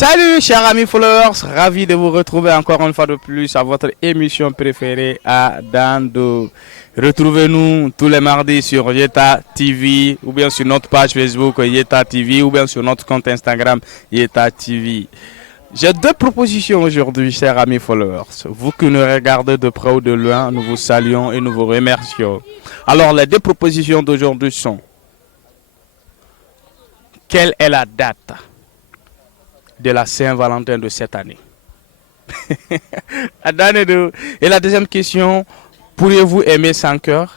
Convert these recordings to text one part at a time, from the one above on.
Salut chers amis followers, ravi de vous retrouver encore une fois de plus à votre émission préférée à Dando. Retrouvez-nous tous les mardis sur Yeta TV ou bien sur notre page Facebook Yeta TV ou bien sur notre compte Instagram Yeta TV. J'ai deux propositions aujourd'hui chers amis followers. Vous qui nous regardez de près ou de loin, nous vous saluons et nous vous remercions. Alors les deux propositions d'aujourd'hui sont: quelle est la date de la Saint-Valentin de cette année? Et la deuxième question, pourriez-vous aimer sans cœur?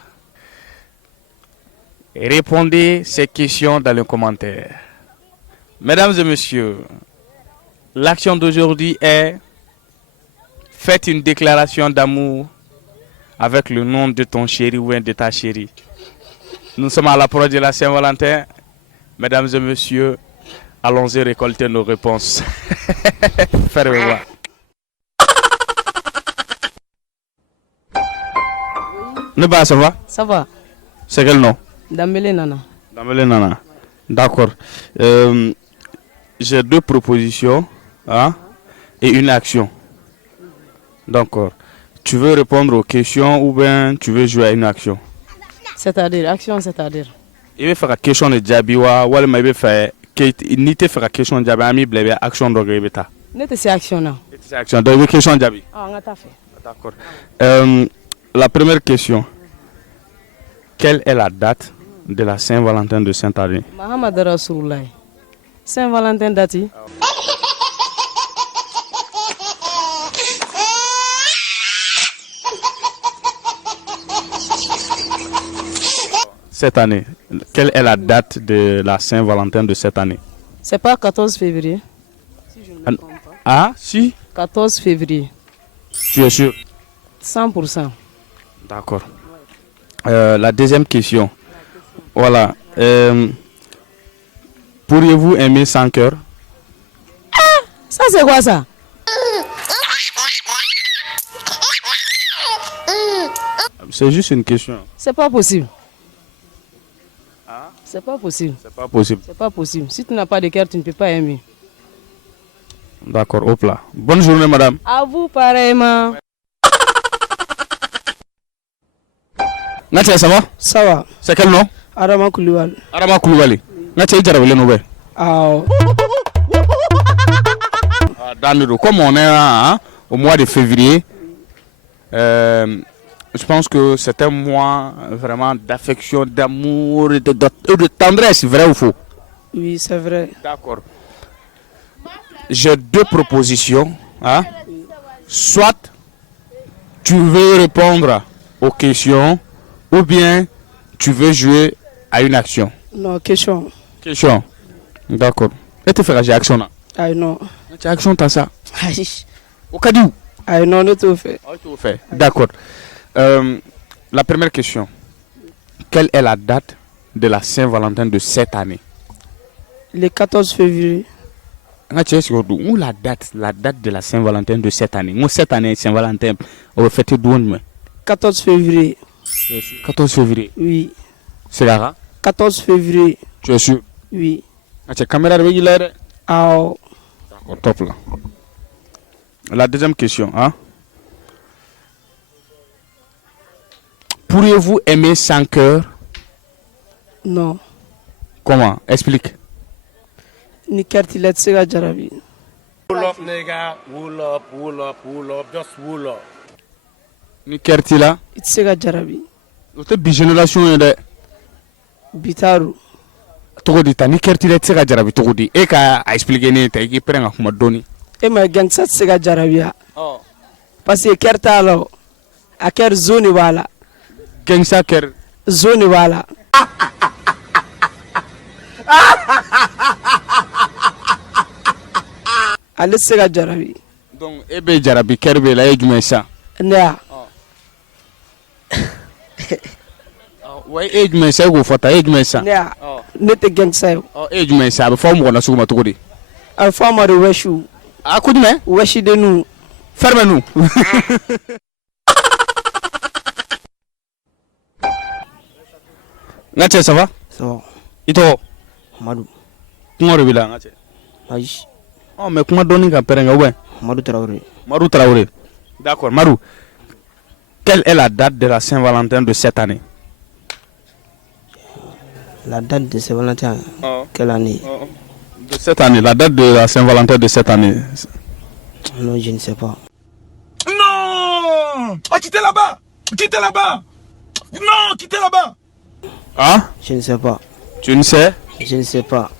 Répondez ces questions dans les commentaires. Mesdames et messieurs, l'action d'aujourd'hui est: faites une déclaration d'amour avec le nom de ton chéri ou de ta chérie. Nous sommes à l'approche de la Saint-Valentin. Mesdames et messieurs, allons-y récolter nos réponses. Faites-le. Neba, ça va? Ça va. C'est quel nom? Dambélé Nana. Dambélé Nana. D'accord. J'ai deux propositions et une action. D'accord. Tu veux répondre aux questions ou bien tu veux jouer à une action? C'est-à-dire, action, c'est-à-dire. Il veut faire la question de Djabiwa ou il veut faire ni te faire la question de Djabi, ami blébé action de Grebeta. N'est-ce pas action là? C'est action. Donc, question de Djabi. Ah, on a fait. D'accord. La première question. Quelle est la date de la Saint-Valentin de cette année? Mohamed Rasoulay. Saint-Valentin dati. Cette année, quelle est la date de la Saint-Valentin de cette année? C'est pas 14 février. Si je ne me trompe pas. Ah, si? 14 février. Tu es sûr? 100%. D'accord. La deuxième question. Voilà. Pourriez-vous aimer sans cœur? Ça c'est quoi ça? C'est juste une question. C'est pas possible. C'est pas possible. C'est pas possible. C'est pas possible. Si tu n'as pas de cœur, tu ne peux pas aimer. D'accord, hop là. Bonne journée, madame. À vous pareillement. Natia, ça va? Ça va. C'est quel nom? Arama Koulibaly. Arama Koulibaly. Natia, il y a Ah. comme on est au mois de février, je pense que c'est un mois vraiment d'affection, d'amour et de tendresse, vrai ou faux? Oui, c'est vrai. D'accord. J'ai deux propositions. Soit tu veux répondre aux questions ou bien tu veux jouer à une action. Non, question. Question. D'accord. Et tu feras action là? Ah non. Tu as action, tu as ça? Aïe. Au cas où? Ah non, ne tout fait. D'accord. La première question. Quelle est la date de la Saint-Valentin de cette année? Le 14 février. Où la date de la Saint-Valentin de cette année? Moi, cette année, Saint-Valentin, on va fêter d'où? 14 février. 14 février. Oui. C'est là? 14 février. Tu es sûr? Oui. Tu as caméra de là? Ah. D'accord, top là. La deuxième question. Pourriez-vous aimer sans cœur? Non. Comment? Explique. Ni kertilet sega jarabi. Wool up, nigga. Wool up, wool up, wool up. Just wool up. Ni kertila? It sega jarabi. Votre bi-génération de Bitaru. Togodi ta ni kertila sega jarabi togodi. E ka expliquer ni ta ki prenga kuma doni. E ma gangsa sega jarabi ya. Oh. Parce que kerta lo. A ker zone wala. Gangsa ker Zone wala. Ale sega jarabi. donc e be jarabi kerbe la e jume sa. Nea. Ouais, e jume sa go fota e jume sa. Nea. Ne te gangsa yo. Oh, e jume sa be fo mo na suguma togodi. A fama de weshu. A ko dume? Weshi de nous. Ferme nous. Ngache ça va? Ça va. Ito Amadou. ngoro bila ngache. Aïe. Oh, mais comment donner qu'à Pérenga, ouais? Madou Traoré. Marou Traoré. D'accord, Marou. Quelle est la date de la Saint-Valentin de cette année? La date de Saint-Valentin, quelle année? De cette année, la date de la Saint-Valentin de cette année. Non, je ne sais pas. Non! Oh, quittez là-bas! Quittez là-bas! Non, quittez là-bas! Ah? Je ne sais pas. Tu ne sais? Je ne sais pas.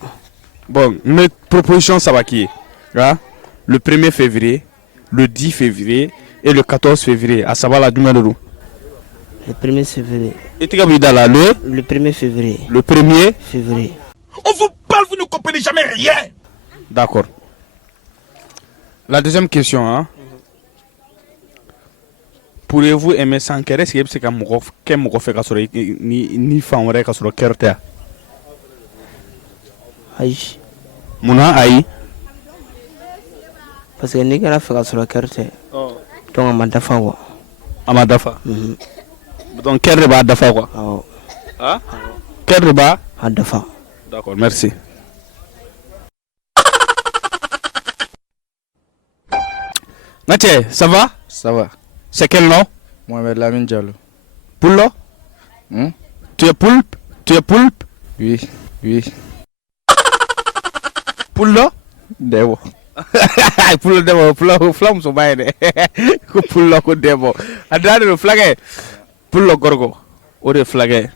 Bon, mes propositions, ça va qui est? Hein? Le 1er février, le 10 février et le 14 février. À savoir la numéro. Le 1er février. Et tu as là, Le 1er février. le 1er. Février. On vous parle, vous ne comprenez jamais rien! D'accord. La deuxième question, hein? Pourriez-vous aimer sans cœur? Est-ce que c'est comme quel mot fait ni fan vrai sur le cœur? Aïe. Mouna aïe. Parce que ni kana fɛ ka sɔrɔ kɛrɛ tɛ. Donc a ma dafa quoi. Amadafa. Donc cœur de bas dafa quoi. Awɔ. Hein? Cœur de bas. A dafa. D'accord, merci. Mathieu, ça va? Ça va. C'est quel nom? Mohamed Lamine Diallo. Poulpe? Hmm? Tu es poulpe? Tu es poulpe? Oui, oui. Poulpe? Devo. Poulpe debo, poulpe flam so bayne. Ko poulpe ko debo. Adade no flagé. Poulpe gorgo. O de flagé.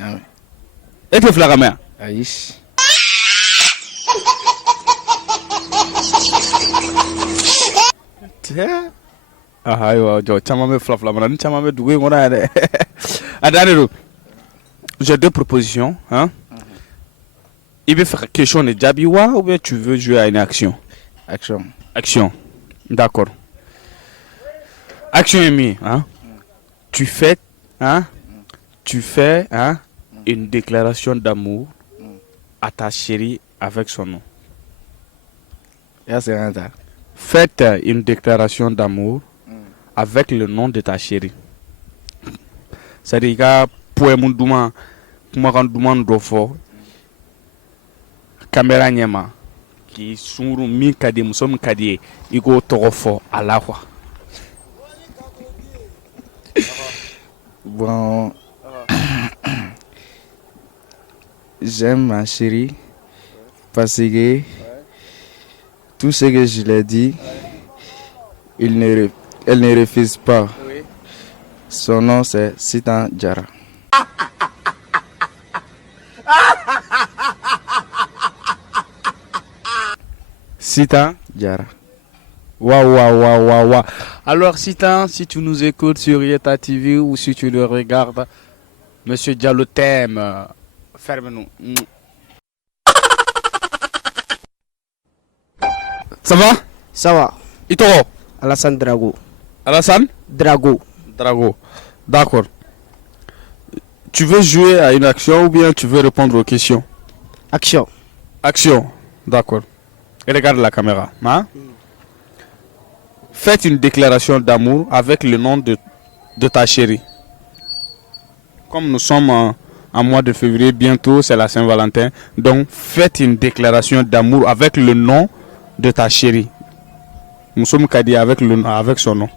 Ah, Et tu flagé mais? Aïe. Ah ayo, jo chama me flafla man, chama me duwe ngona de. Adade no. J'ai deux propositions, hein? Il veut faire question de Jabiwa ou bien tu veux jouer à une action? Action. Action. D'accord. Action est mise, hein? Tu fais, hein? Tu fais, hein? Une déclaration d'amour à ta chérie avec son nom. Là, c'est un tas. Faites une déclaration d'amour avec le nom de ta chérie. C'est-à-dire que pour mon douma, comment on demande d'offre, caméra nyama, qui sont mis kadi, nous sommes kadi, il go t'offre à la fois. Bon. J'aime ma chérie parce que tout ce que je lui ai dit, elle ne refuse pas. Son nom c'est Sitan Diarra. Sitan Diarra. Waouh, waouh, waouh, waouh, waouh. Alors, Sitan, si tu nous écoutes sur Yeta TV ou si tu le regardes, Monsieur Diallo t'aime. Ferme-nous. Ça va? Ça va. Itoro? Alassane Drago. Alassane? Drago. Drago. D'accord. Tu veux jouer à une action ou bien tu veux répondre aux questions? Action. Action. D'accord. Et regarde la caméra. Hein? Faites une déclaration d'amour avec le nom de ta chérie. Comme nous sommes en mois de février, bientôt c'est la Saint-Valentin. Donc faites une déclaration d'amour avec le nom de ta chérie. Nous sommes kadi avec son nom.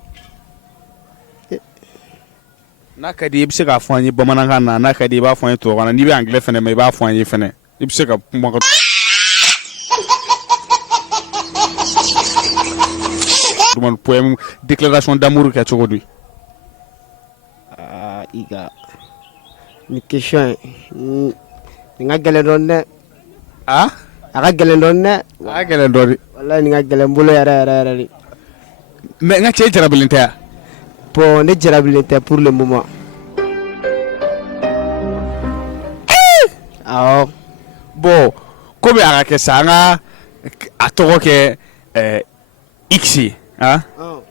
Na kadi ibse ka fanye bamananga na kadi ba fanye to kana ni be anglais fene me ba fanye fene. Ibse ka mbanga Duman poème déclaration d'amour ka chogodui. Ah, iga. Ni question. Ni nga gɛlɛn dɔɔni dɛ. Ah? A ka gɛlɛn dɔɔni dɛ. A gɛlɛn dɔɔni. Wallahi ni nga gɛlɛn bolo yɛrɛ yɛrɛ yɛrɛ de. Mais nga cɛ jarabilin tɛ ya? Bon, ne jarabilen tɛ pour le moment. Awɔ. Bon, comme a ka kɛ sa an ka a tɔgɔ kɛ X ye, hein?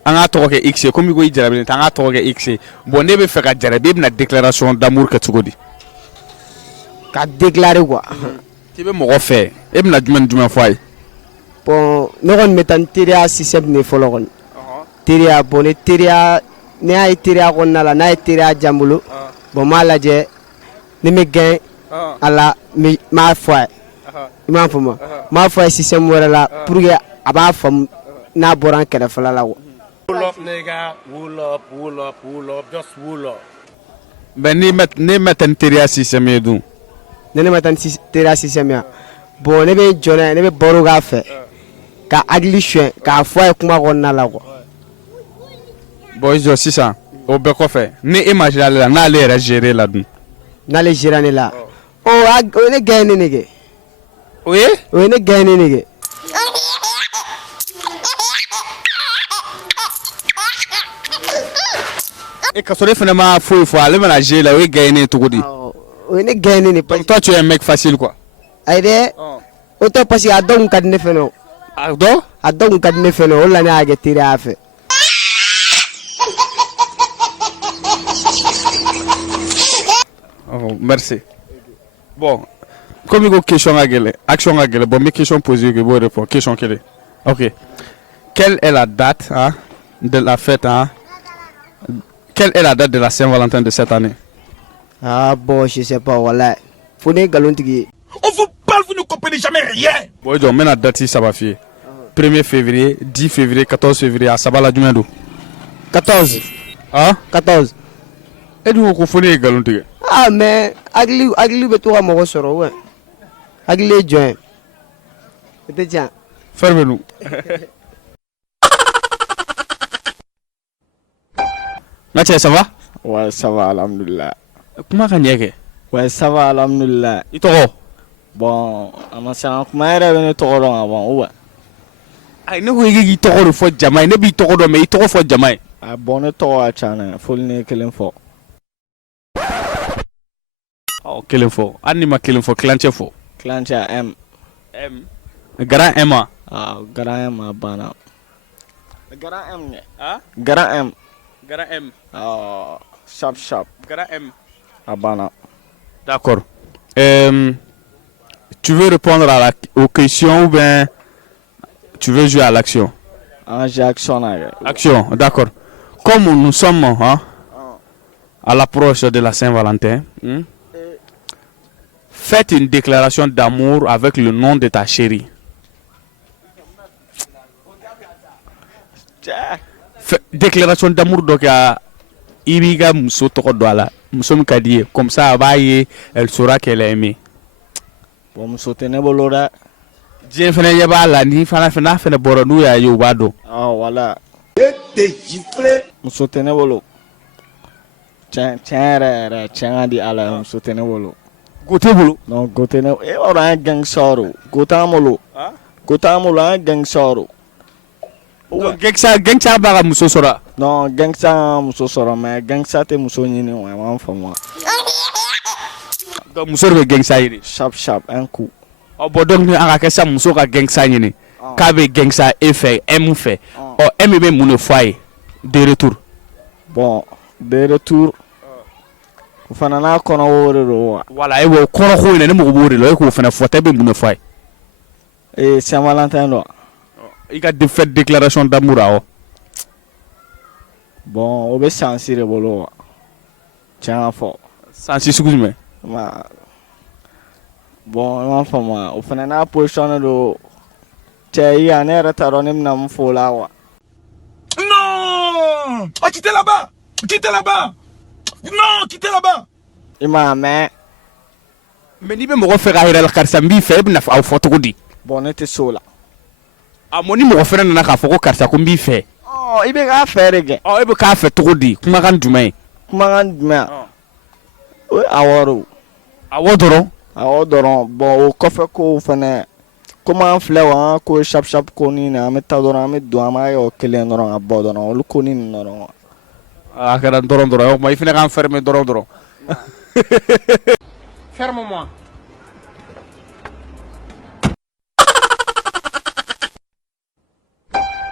An ka tɔgɔ kɛ X ye comme i ko i jarabilin tɛ an ka tɔgɔ kɛ X ye. Bon, ne bɛ fɛ ka jarabi e bɛna déclaration d'amour kɛ cogo di? Ka déclarer quoi. K'i bɛ mɔgɔ fɛ e bɛna jumɛn ni jumɛn fɔ a ye? Bon, ne kɔni bɛ taa ni teriya système de fɔlɔ kɔni. Teriya bon ne teriya ne y'a ye teriya kɔnɔna la n'a ye teriya diya n bolo. Bon n b'a lajɛ ne bɛ gɛn a la n m'a fɔ a ye. m'a faamu m'a fɔ a ye système wɛrɛ la pour que a b'a faamu n'a bɔra an kɛrɛfɛla la quoi. Wool up, nigga. Wool up, wool up, wool up. Just wool up. Ben ni meten teriya système ye dun. Ne ma taa ni teriya système ya bon ne bɛ jɔ n'a ye ne bɛ baro k'a fɛ ka hakili suɲɛ k'a fɔ a ye kuma kɔnɔna la quoi. Bon jɔ sisan o bɛɛ kɔfɛ ni e ma gérer ale la n'ale yɛrɛ gérer la dun. N'ale gérera ne la o ye ne gagné ne nege. O ye ne gagné ne nege. e ka sɔrɔ e fana ma foyi fɔ ale mana gérer la o ye gagné cogo di. O ye ne gagné ne Donc toi tu es un mec facile quoi. ayi dɛ o tɛ parce que a dɔw kun ka di ne fɛnɛ o. A dɔ. A dɔw kun ka di ne fɛnɛ o de la ne y'a kɛ teriya fɛ. Oh, merci. Bon, comme il y a question à gueuler, action à gueuler, bon, mes questions posées, que vous répondez. Question quelle est? Ok. Quelle est la date hein, de la fête hein? Quelle est la date de la Saint-Valentin de cette année? Ah bon, je sais pas, voilà. Faut ne galon tigi. On vous parle, vous ne comprenez jamais rien. Bon, donc, maintenant, la date, ça va faire. 1er février, 10 février, 14 février, à Sabala du Mendo. 14. Hein? 14. Et donc, vous faites galon tigi. Ah mais agli bɛ to ka mɔgɔ sɔrɔ ouais. Agli ye jɔn ye. O tɛ tiɲɛ. Fermez-nous. Mathieu, ça va? Ouais, ça va, alhamdoulilah. Comment tu as Ouais, ça va, alhamdoulilah. Il t'aura? Bon, on s'en comment est revenu tout avant, ouais. Ah, il n'y a pas de fois de Jamaï, il n'y a pas de mais il t'aura fois de Jamaï. Ah, bon, tu as chana, faut le qu'il faut. Oh, quel info? Anima quel info? Clanche fo. Clanche M. M. Grand M. Ah, grand M, bana. Grand M, ne? Ah? Grand M. Grand M. Ah, sharp. Grand M. Ah, bana. D'accord. Tu veux répondre aux questions ou bien tu veux jouer à l'action? Ah, j'ai action. Action, d'accord. Comme nous sommes hein, à l'approche de la Saint-Valentin, faites une déclaration d'amour avec le nom de ta chérie. Déclaration d'amour donc à Iriga Mousso Tokodoala. Mousso Kadi, comme ça, elle saura qu'elle est aimée. Bon, me soutenez bolora. Dieu fait yaba la ni fana fana fana boronu ya yobado. Ah, voilà. Me soutenez bolo. Tiens, di ala, me soutenez bolo. Gote bolo. Non, gote ne. E ora un gang soro. Gotamolo. Ah? Gotamolo un gang soro. Gangsa baga muso sora. Non, gangsta muso soro, mais gangsta te muso nyini wa wan fa moi. Donc muso be gangsa yiri. Sharp un coup. O bo donc ni anga kesa muso ka gangsa nyini. Ka be gangsa e fait, M fait. O M be mun foyer de retour. Bon, de retour. Fana na kono wore ro. Voilà, e wo kono ko ne mo bo re lo e ko fana fote be mun foyer. Et Saint-Valentin lo. Il a fait déclaration d'amour à bon, on va sentir bolo. Tiens, fort. Sans excuse-moi. Bon, on fait moi. On fait une position de. Tiens, il y a un air de nam folawa. Non! Oh, quittez là-bas! Quittez là-bas! Non, quittez là-bas! Mais ni be mo faire à la carte sambi fait na fa photo di. Bon, était sola. Amoni mo fere na ka foko karta ko mbi fe. Oh, ibe ka fere ge. Oh, ibe ka fe to di kuma kan dumai. Oui, aworo. Awodoro. Bon, o kofe ko fene. Comment flewa ko sharp ko ni na metadora me do amayo kele ndoro abodoro lu ko ni ndoro. Ah, kara ndoro. Ma ifine kan ferme ndoro. Ferme-moi.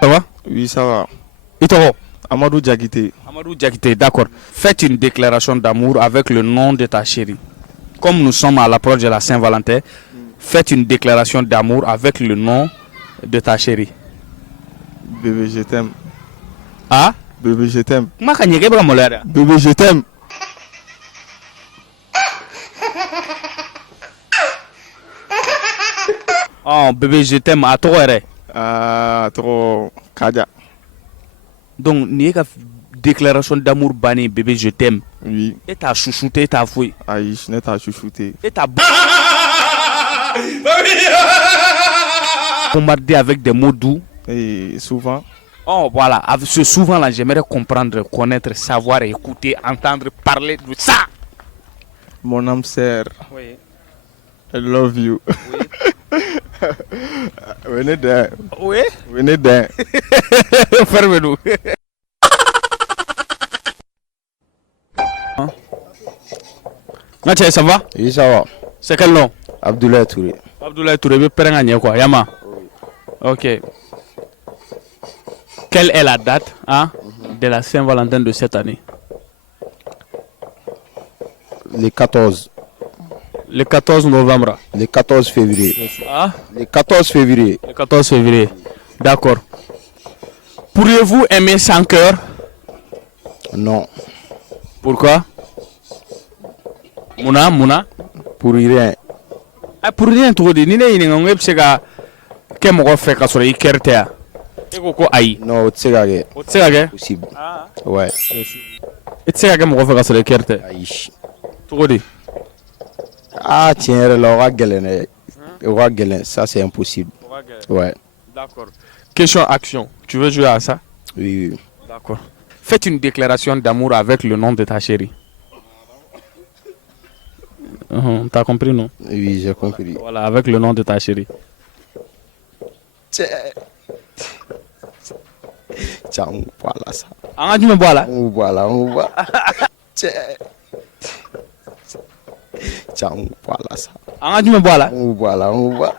Ça va? Oui, ça va. Et toi? Amadou Diakité. Amadou Diakité, d'accord. Faites une déclaration d'amour avec le nom de ta chérie. Comme nous sommes à l'approche de la Saint-Valentin, faites une déclaration d'amour avec le nom de ta chérie. Bébé, je t'aime. Ah? Bébé, je t'aime. Bébé, je t'aime. Oh, bébé, je t'aime à toi. Trop Kaja. Donc, ni ka déclaration d'amour banni, bébé, je t'aime. Oui. Et t'as chouchouté, t'as fouillé. Aïe, je n'ai pas chouchouté. Et t'as bombardé avec des mots doux. Et souvent. Oh, voilà. Avec ce souvent-là, j'aimerais comprendre, connaître, savoir, écouter, entendre parler de ça. Mon âme sœur. Oui. I love you. Oui. Venez dedans. Oui. Venez dedans. Fermez-nous. Mathieu, ça va? Oui, ça va. C'est quel nom? Abdoulaye Touré. Abdoulaye Touré, quoi, Yama. Ok. Quelle est la date de la Saint-Valentin de cette année? Le 14. Le 14 novembre. Le 14 février. Ah? Le 14 février. Le 14 février. D'accord. Pourriez-vous aimer sans cœur? Non. Pourquoi? Mouna? Pour rien. Ah, pour rien, tout dit. Nina yini ngwe psega ke mo fait ka soro ikerte ya. Eko ko ayi. Non, o tsega ke. O tsega ke? Possible. Ouais. Itsega ke mo fait ka soro ikerte. Aïe. Tout dit. Ah, tiens, là, on va galérer. On va galérer. Ça, c'est impossible. Ouais. D'accord. Question action. Tu veux jouer à ça? Oui, oui. D'accord. Faites une déclaration d'amour avec le nom de ta chérie. T'as compris, non? Oui, j'ai compris. Voilà, avec le nom de ta chérie. Tiens, on voit là ça. Ah, tu me vois là? On voit là, on voit. Tiens, on voit là ça. Ah, tu me vois là? On voit là, on voit.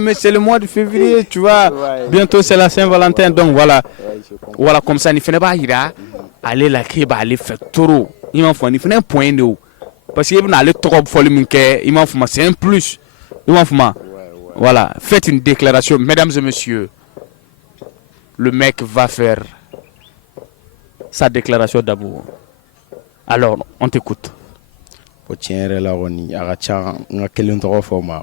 Mais c'est le mois de février, tu vois. Ouais. Bientôt c'est la Saint-Valentin, donc voilà. Ouais, voilà, comme ça, il ne pas ira. Aller la créer, aller faire trop. Il m'en faut, il faut un point de haut. Parce qu'il va aller trop folle, il m'en faut, c'est un plus. Il m'en faut. Voilà, faites une déclaration, mesdames et messieurs. Le mec va faire sa déclaration d'amour. Alors, on t'écoute. Pour tiens, là, on y a un quel format.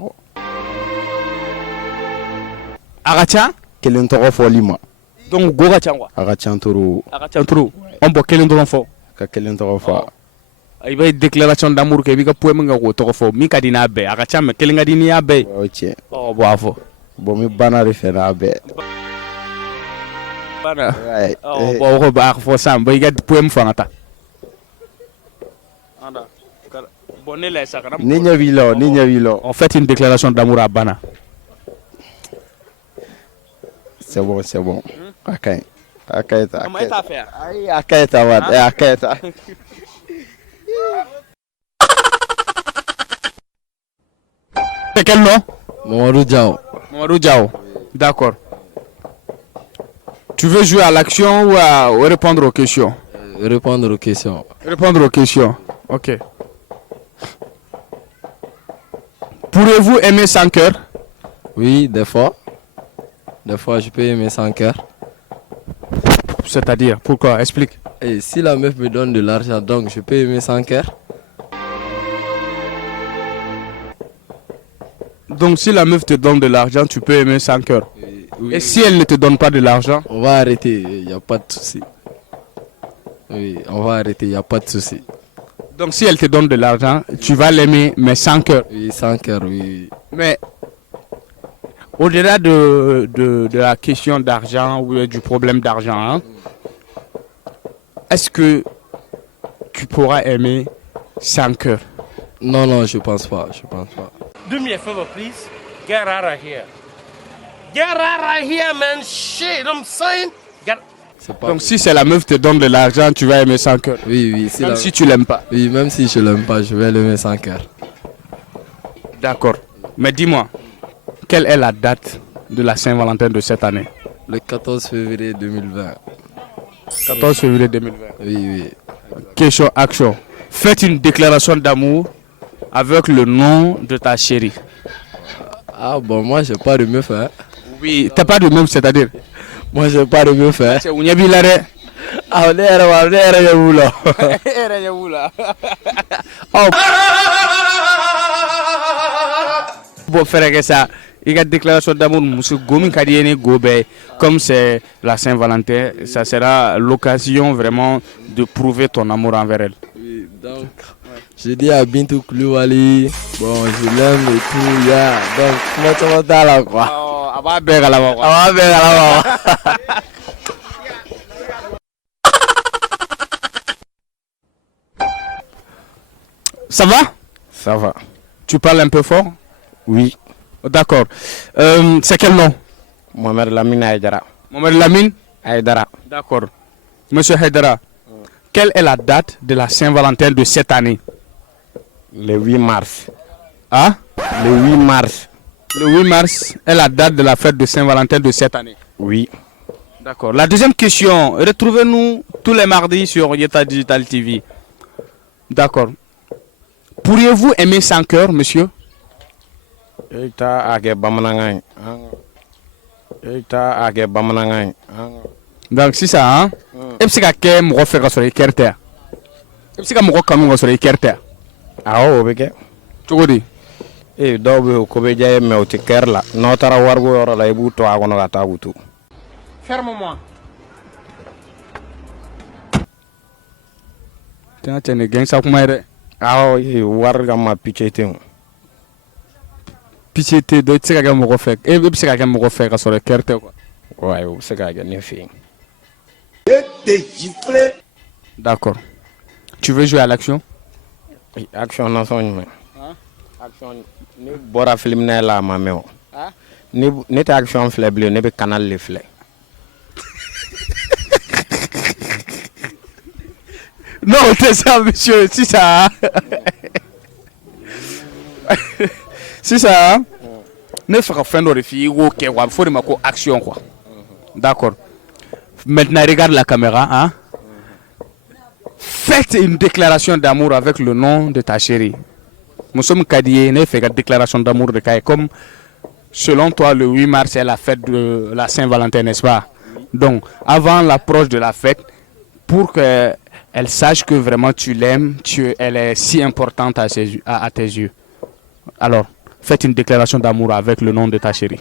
Aracha? Quel format. Donc, Goga Changwa. Aracha Toro. Aracha Toro. On peut quel fort. Quel format. Il va y déclaration d'amour que Bika Pouem go fort. Mika dina be. Aracha me kelinga dini abe. Ok. Oh, bravo. Bon, mais bana refera abe. Bana. Oh, bon, bah, faut ça. Bah, il y a Pouem fangata. Anda. Bonne les sakana. Ninya Vilo. On fait une déclaration d'amour à Bana. C'est bon. Ok. Comment est-ce à faire? Akaita. C'est quel nom? Mamadou Diao. D'accord. Tu veux jouer à l'action ou à répondre aux questions? Répondre aux questions. Répondre aux questions. Ok. Pourriez-vous aimer sans cœur? Oui, des fois. Des fois, je peux aimer sans cœur. C'est-à-dire, pourquoi? Explique. Et si la meuf me donne de l'argent, donc je peux aimer sans cœur. Donc, si la meuf te donne de l'argent, tu peux aimer sans cœur. Oui, et si elle ne te donne pas de l'argent? On va arrêter, il n'y a pas de souci. Oui, on va arrêter, il n'y a pas de souci. Donc, si elle te donne de l'argent, tu vas l'aimer, mais sans cœur. Oui, sans cœur, oui. Mais au-delà de la question d'argent ou du problème d'argent, est-ce que tu pourras aimer sans cœur? Non, je pense pas. Do me a favor, please. Get out of here. Get out of here, man. Shit, I'm saying. Donc si c'est la meuf qui te donne de l'argent, tu vas aimer sans cœur. Oui. Même si tu l'aimes pas. Oui, même si je l'aime pas, je vais l'aimer sans cœur. D'accord. Mais dis-moi, quelle est la date de la Saint-Valentin de cette année? Le 14 février 2020. 14 février 2020. Oui. Question action. Faites une déclaration d'amour avec le nom de ta chérie. Ah bon, moi j'ai pas de meuf, hein. Oui, t'as pas de meuf, c'est-à-dire? Moi j'ai pas de meuf, hein. C'est où Yabilare. Ah, on est là. Oh. Bon, frère, ça, il y a une déclaration d'amour, monsieur Gomi Kadiene Gobe, comme c'est la Saint-Valentin, ça sera l'occasion vraiment de prouver ton amour envers elle. Oui, donc, j'ai dit à Bintou Koulibaly, bon, je l'aime et tout, yeah. Donc, comment t'as là, quoi. Oh, on va bien à la voix. On va bien là-bas. Ça va? Ça va. Tu parles un peu fort? Oui. D'accord. C'est quel nom? Mohamed Lamine Aïdara. Mohamed Lamine? Aïdara. D'accord. Monsieur Haidara, quelle est la date de la Saint-Valentin de cette année? Le 8 mars. Hein? Le 8 mars. Le 8 mars est la date de la fête de Saint-Valentin de cette année. Oui. D'accord. La deuxième question, retrouvez-nous tous les mardis sur Yeta Digital TV. D'accord. Pourriez-vous aimer sans cœur, monsieur? Eita ake bamanangan. Eita ake bamanangan. Donc, c'est ça, hein? Et puis, c'est mon frère sur les cartes. Et puis, c'est mon canon sur les cartes. Ah o beke. Tu vois? E dɔw bɛ yen ko bɛ diya ye mɛ o tɛ kɛri la n'aw taara wariko yɔrɔ la i b'u to a kɔnɔ ka taa k'u to. Ferme-moi. Tiens, tiens, les gangs, ça comment est? Awɔ wari ka ma piche tɛ o. Pitié, tu sais que mon frère. Et puis, c'est que mon frère sur les cartes, quoi. Ouais o bɛ se ka kɛ ne fɛ yen. D'accord. Tu veux jouer à l'action? Action nasɔn jumɛn. Action ne bɔra film na la a ma mɛn o. Ne tɛ action filɛ bilen ne bɛ canal de filɛ. Non, c'est ça, monsieur, c'est ça. C'est ça. Ne fera fin de refus, ok, il faut une action, quoi. D'accord. Maintenant, regarde la caméra, hein. Faites une déclaration d'amour avec le nom de ta chérie. Nous sommes Kadié, ne fait une déclaration d'amour de Kaye. Comme, selon toi, le 8 mars est la fête de la Saint-Valentin, n'est-ce pas? Donc, avant l'approche de la fête, pour que elle sache que vraiment tu l'aimes, elle est si importante à tes yeux. Alors, faites une déclaration d'amour avec le nom de ta chérie.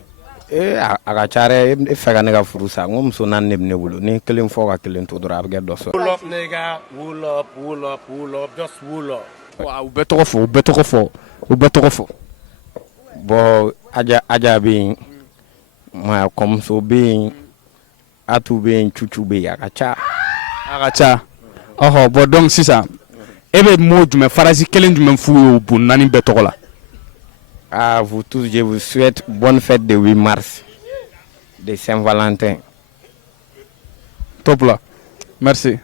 A ka ca dɛ e fɛ ka ne ka furu sa n ko muso naani de bɛ ne bolo ni kelen fɔ ka kelen to dɔrɔn a bɛ kɛ dɔ sɔrɔ. Wool up, nigga. Wool up, wool up, wool up. Just wool up. Wow, bɛ tɔgɔ fɔ, bɛ tɔgɔ fɔ, bɛ tɔgɔ fɔ. Bon aja bɛ yen ma kɔmuso bɛ yen atu bɛ yen cucu bɛ yen a ka ca. A ka ca. Ɔhɔ, bon donc sisan e bɛ mot jumɛn farasi kelen jumɛn f'u ye o bon naani bɛɛ tɔgɔ la? Ah, vous tous, je vous souhaite bonne fête de 8 mars, de Saint-Valentin. Top là. Merci.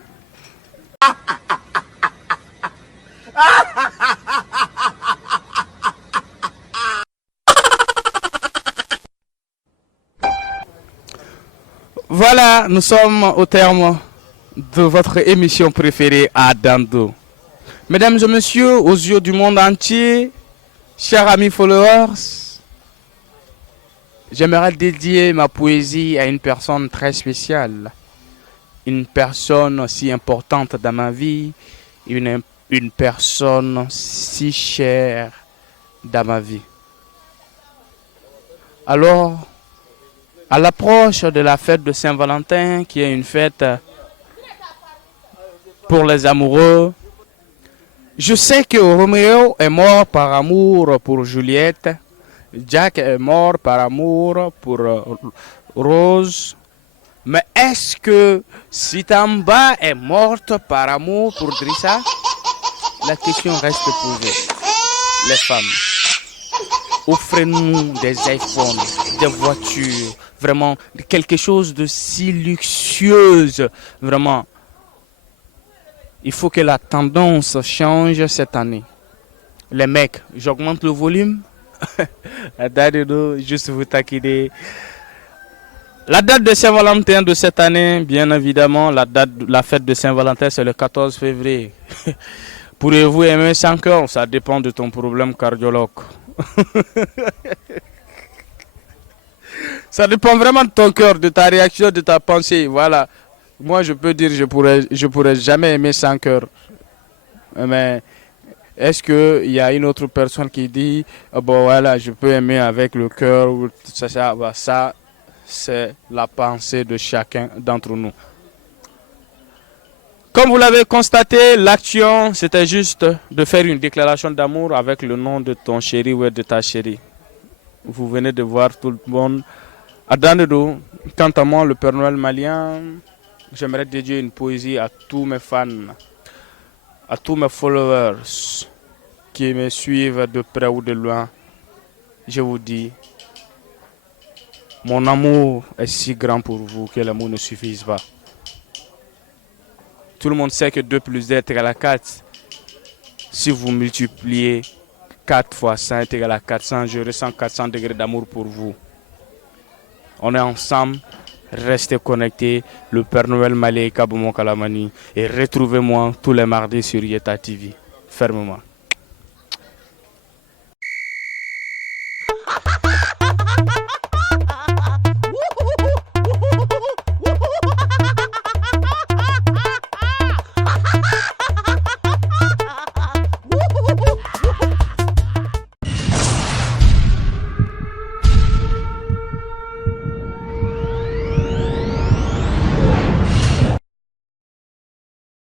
Voilà, nous sommes au terme de votre émission préférée à Dando. Mesdames et messieurs, aux yeux du monde entier, chers amis followers, j'aimerais dédier ma poésie à une personne très spéciale, une personne si importante dans ma vie, une personne si chère dans ma vie. Alors, à l'approche de la fête de Saint-Valentin, qui est une fête pour les amoureux, je sais que Roméo est mort par amour pour Juliette, Jack est mort par amour pour Rose, mais est-ce que Sitamba est morte par amour pour Drissa? La question reste posée. Les femmes, offrez-nous des iPhones, des voitures, vraiment quelque chose de si luxueuse, vraiment. Il faut que la tendance change cette année. Les mecs, j'augmente le volume. Juste vous taquiner. La date de Saint-Valentin de cette année, bien évidemment, la fête de Saint-Valentin, c'est le 14 février. Pourriez-vous aimer sans cœur? Ça dépend de ton problème cardiologue. Ça dépend vraiment de ton cœur, de ta réaction, de ta pensée. Voilà. Moi, je peux dire, je pourrais jamais aimer sans cœur. Mais Est-ce qu'il y a une autre personne qui dit bon voilà, je peux aimer avec le cœur ou ça, bah, ça c'est la pensée de chacun d'entre nous. Comme vous l'avez constaté, l'action c'était juste de faire une déclaration d'amour avec le nom de ton chéri ou de ta chérie. Vous venez de voir tout le monde à Dandedo. Quant à moi, le Père Noël malien, j'aimerais dédier une poésie à tous mes fans, à tous mes followers qui me suivent de près ou de loin. Je vous dis, mon amour est si grand pour vous que l'amour ne suffise pas. Tout le monde sait que 2 plus 2 est égal à 4. Si vous multipliez 4 fois 5 est égal à 400, je ressens 400 degrés d'amour pour vous. On est ensemble, restez connectés. Le Père Noël Malé Kaboumou Kalamani. Et retrouvez-moi tous les mardis sur Yeta TV. Fermement.